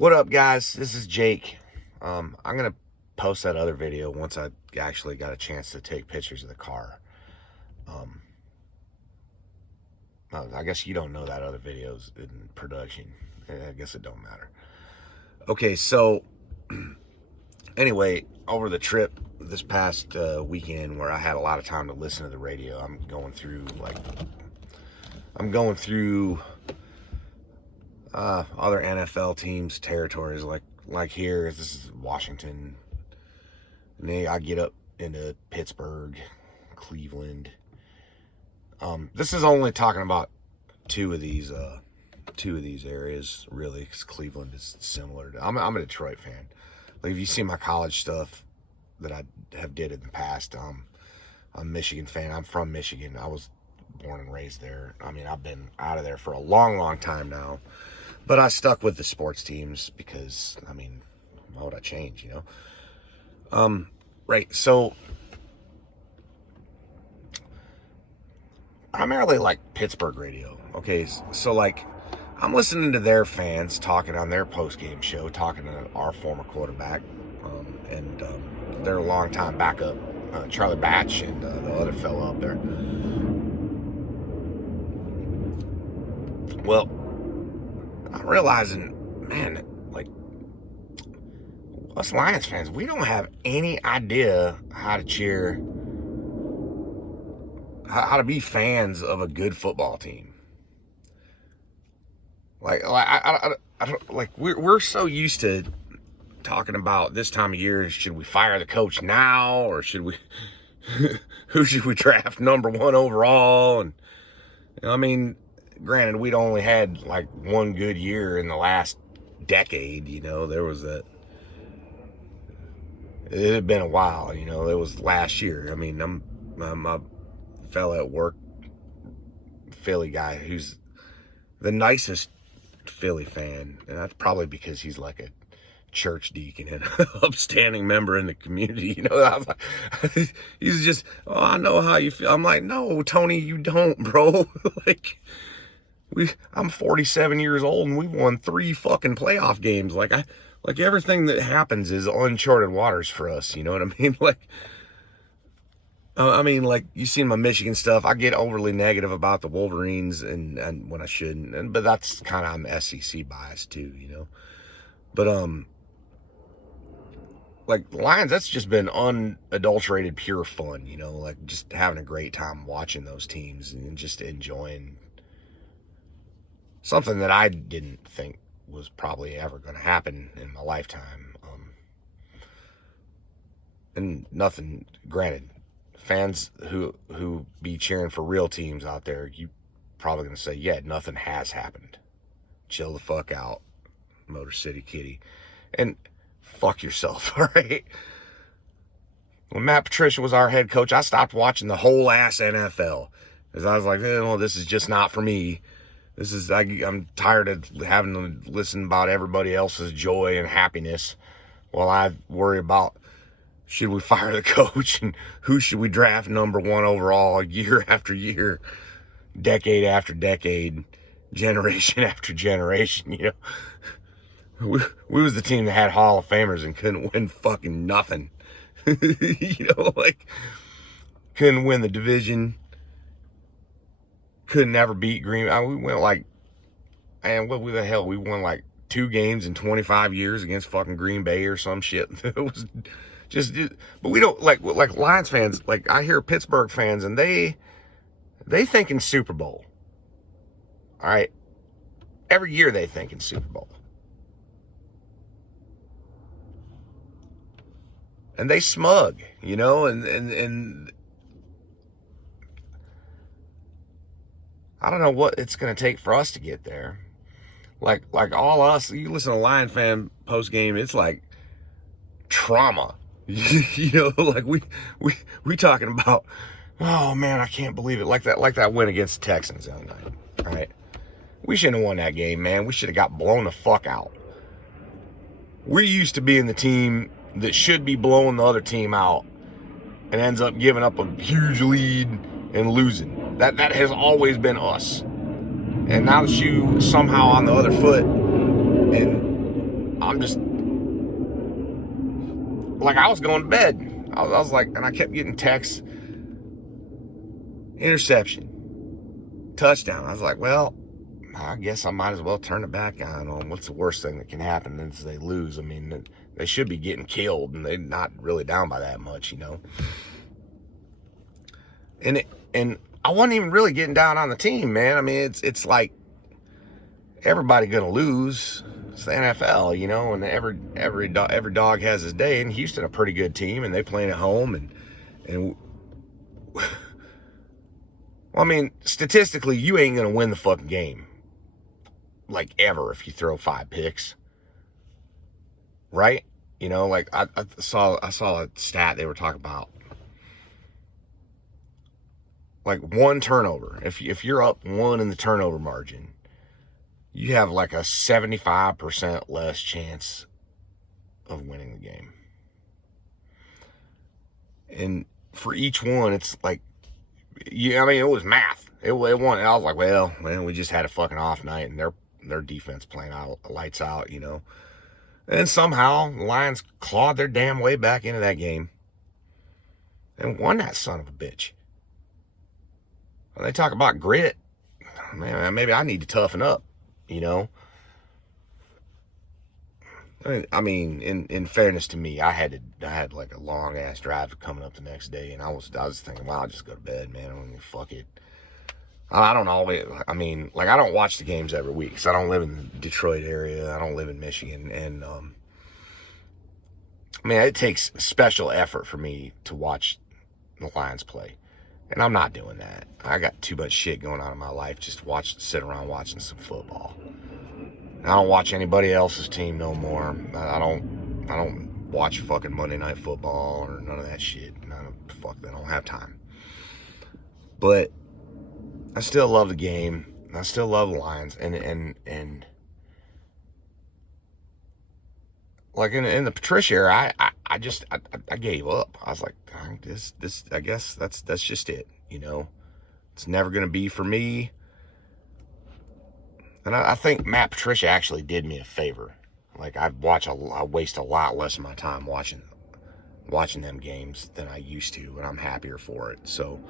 What up, guys? This is Jake. I'm gonna post that other video once I actually got a chance to take pictures of the car. I guess you don't know that other video's in production. I guess it don't matter. Okay, so anyway, over the trip this past weekend, where I had a lot of time to listen to the radio, I'm going through other NFL teams' territories, like here. This is Washington. And then I get up into Pittsburgh, Cleveland. This is only talking about two of these areas, really, because Cleveland is similar to. I'm a Detroit fan. Like, if you see my college stuff that I have did in the past, I'm a Michigan fan. I'm from Michigan. I was born and raised there. I mean, I've been out of there for a long time now. But I stuck with the sports teams because, I mean, why would I change, you know? Right, so primarily like Pittsburgh radio. Okay, so like I'm listening to their fans talking on their post-game show, talking to our former quarterback and their longtime backup, Charlie Batch, and the other fellow up there. Well, I'm realizing, man, like, us Lions fans, we don't have any idea how to cheer, how to be fans of a good football team. I don't, like, we're so used to talking about this time of year. Should we fire the coach now, or should we? Who should we draft #1 overall? And I mean, granted, we'd only had like one good year in the last decade. You know, there was that. It had been a while. You know, it was last year. I mean, I'm a fella at work, Philly guy, who's the nicest Philly fan, and that's probably because he's like a church deacon and an upstanding member in the community. You know, I was like, he's just, oh, I know how you feel. I'm like, no, Tony, you don't, bro. Like, I'm 47 years old and we've won 3 fucking playoff games. Like, everything that happens is uncharted waters for us. You know what I mean? Like, you seen my Michigan stuff. I get overly negative about the Wolverines and when I shouldn't, but that's kind of, I'm SEC biased too, you know. But like, Lions, that's just been unadulterated pure fun, you know, like just having a great time watching those teams and just enjoying something that I didn't think was probably ever going to happen in my lifetime. And nothing, granted, fans who be cheering for real teams out there, you probably going to say, yeah, nothing has happened. Chill the fuck out, Motor City Kitty. And fuck yourself, all right? When Matt Patricia was our head coach, I stopped watching the whole ass NFL. Because I was like, well, this is just not for me. I'm tired of having to listen about everybody else's joy and happiness while I worry about, should we fire the coach and who should we draft #1 overall year after year, decade after decade, generation after generation, you know? We was the team that had Hall of Famers and couldn't win fucking nothing. You know, like, couldn't win the division, couldn't ever beat Green. We went like, and what the hell? We won like 2 games in 25 years against fucking Green Bay or some shit. It was just, but we don't like Lions fans. Like, I hear Pittsburgh fans and they thinking Super Bowl. All right, every year they thinking Super Bowl. And they smug, you know, and I don't know what it's going to take for us to get there. Like all us, you listen to Lion fan post game, it's like trauma. You know, like we talking about, oh man, I can't believe it. Like that win against the Texans the other night. All right, we shouldn't have won that game, man. We should have got blown the fuck out. We're used to being the team that should be blowing the other team out and ends up giving up a huge lead and losing. That has always been us. And now that you somehow on the other foot and I'm just like, I was going to bed. I was like, and I kept getting texts, interception, touchdown. I was like, well, I guess I might as well turn it back on. What's the worst thing that can happen is they lose? I mean, they should be getting killed, and they're not really down by that much, you know. And I wasn't even really getting down on the team, man. I mean, it's like everybody gonna lose. It's the NFL, you know, and every dog has his day. And Houston, a pretty good team, and they playing at home, and well, I mean, statistically, you ain't gonna win the fucking game, like, ever, if you throw 5 picks, right? You know, like I saw a stat they were talking about, like 1 turnover. If you're up 1 in the turnover margin, you have like a 75% less chance of winning the game. And for each one, it's like, yeah, I mean, it was math. It won. I was like, well, man, we just had a fucking off night, and their defense playing out lights out, you know. And somehow the Lions clawed their damn way back into that game and won that son of a bitch. When they talk about grit, man, maybe I need to toughen up, you know. I mean, in fairness to me, I had like a long ass drive coming up the next day, and I was thinking, well, I'll just go to bed, man. I don't even, fuck it. I don't always. I mean, like, I don't watch the games every week, because I don't live in the Detroit area. I don't live in Michigan, and I mean, it takes special effort for me to watch the Lions play, and I'm not doing that. I got too much shit going on in my life just to sit around watching some football. I don't watch anybody else's team no more. I don't watch fucking Monday Night Football or none of that shit. I don't have time. But I still love the game. I still love the Lions, and like in the Patricia era, I gave up. I was like, this I guess that's just it, you know. It's never gonna be for me. And I think Matt Patricia actually did me a favor. Like, I waste a lot less of my time watching them games than I used to, and I'm happier for it. So,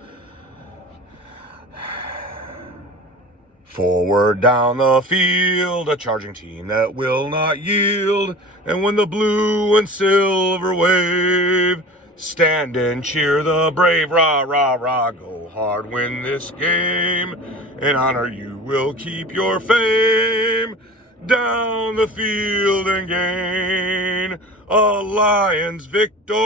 forward down the field, a charging team that will not yield. And when the blue and silver wave, stand and cheer the brave. Rah, rah, rah, go hard, win this game. In honor you will keep your fame. Down the field and gain a Lions victory.